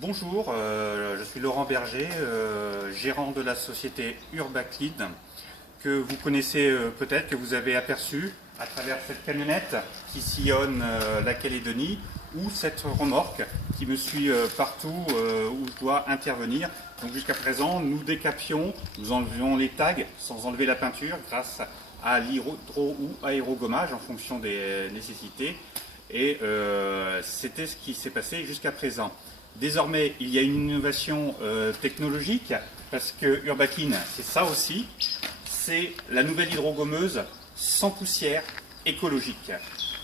Bonjour, je suis Laurent Berger, gérant de la société Urbaclean, que vous connaissez peut-être, que vous avez aperçu à travers cette camionnette qui sillonne la Calédonie, ou cette remorque qui me suit partout où je dois intervenir. Donc jusqu'à présent, nous décapions, nous enlevions les tags sans enlever la peinture grâce à l'hydro ou aérogommage en fonction des nécessités. Et c'était ce qui s'est passé jusqu'à présent. Désormais, il y a une innovation technologique parce que Urbaclean, c'est ça aussi, c'est la nouvelle hydrogommeuse sans poussière écologique.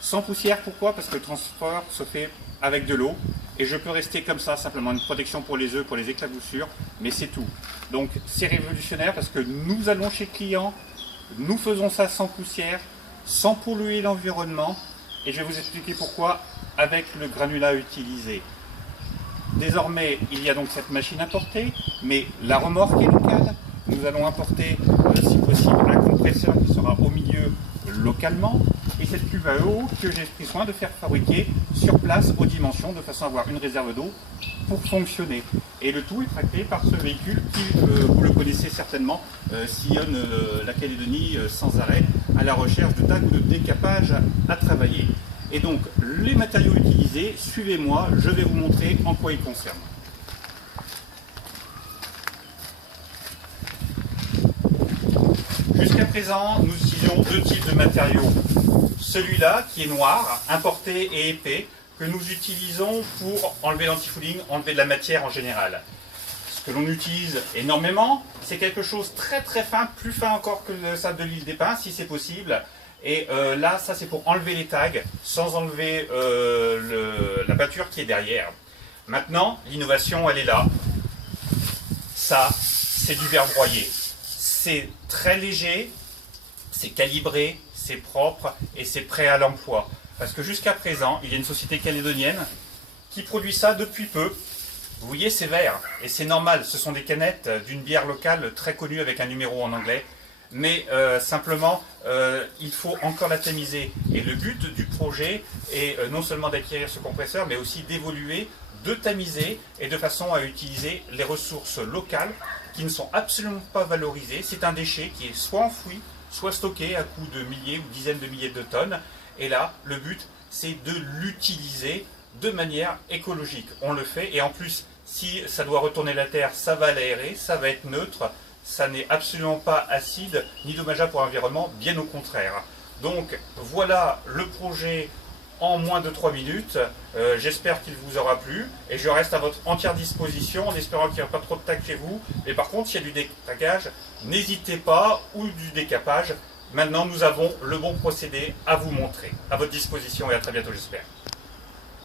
Sans poussière, pourquoi? Parce que le transport se fait avec de l'eau et je peux rester comme ça, simplement une protection pour les œufs, pour les éclaboussures, mais c'est tout. Donc c'est révolutionnaire parce que nous allons chez le client, nous faisons ça sans poussière, sans polluer l'environnement et je vais vous expliquer pourquoi avec le granulat utilisé. Désormais, il y a donc cette machine importée, mais la remorque est locale. Nous allons importer, si possible, un compresseur qui sera au milieu localement, et cette cuve à eau que j'ai pris soin de faire fabriquer sur place aux dimensions, de façon à avoir une réserve d'eau pour fonctionner. Et le tout est tracté par ce véhicule qui, vous le connaissez certainement, sillonne la Calédonie sans arrêt, à la recherche de tags ou de décapage à travailler. Et donc, les matériaux utilisés, suivez-moi, je vais vous montrer en quoi ils concernent. Jusqu'à présent, nous utilisions deux types de matériaux. Celui-là, qui est noir, importé et épais, que nous utilisons pour enlever l'antifouling, enlever de la matière en général. Ce que l'on utilise énormément, c'est quelque chose très très fin, plus fin encore que le sable de l'île des Pins, si c'est possible. Et là, ça c'est pour enlever les tags, sans enlever la peinture qui est derrière. Maintenant, l'innovation, elle est là. Ça, c'est du verre broyé. C'est très léger, c'est calibré, c'est propre et c'est prêt à l'emploi. Parce que jusqu'à présent, il y a une société calédonienne qui produit ça depuis peu. Vous voyez, c'est vert et c'est normal. Ce sont des canettes d'une bière locale très connue avec un numéro en anglais. Mais simplement, il faut encore la tamiser. Et le but du projet est non seulement d'acquérir ce compresseur, mais aussi d'évoluer, de tamiser et de façon à utiliser les ressources locales qui ne sont absolument pas valorisées. C'est un déchet qui est soit enfoui, soit stocké à coups de milliers ou dizaines de milliers de tonnes. Et là, le but, c'est de l'utiliser de manière écologique. On le fait et en plus, si ça doit retourner la terre, ça va l'aérer, ça va être neutre. Ça n'est absolument pas acide ni dommageable pour l'environnement, bien au contraire. Donc voilà le projet en moins de 3 minutes. J'espère qu'il vous aura plu et je reste à votre entière disposition en espérant qu'il n'y aura pas trop de tags chez vous. Mais par contre, s'il y a du détagage, n'hésitez pas, ou du décapage. Maintenant, nous avons le bon procédé à vous montrer. À votre disposition et à très bientôt, j'espère.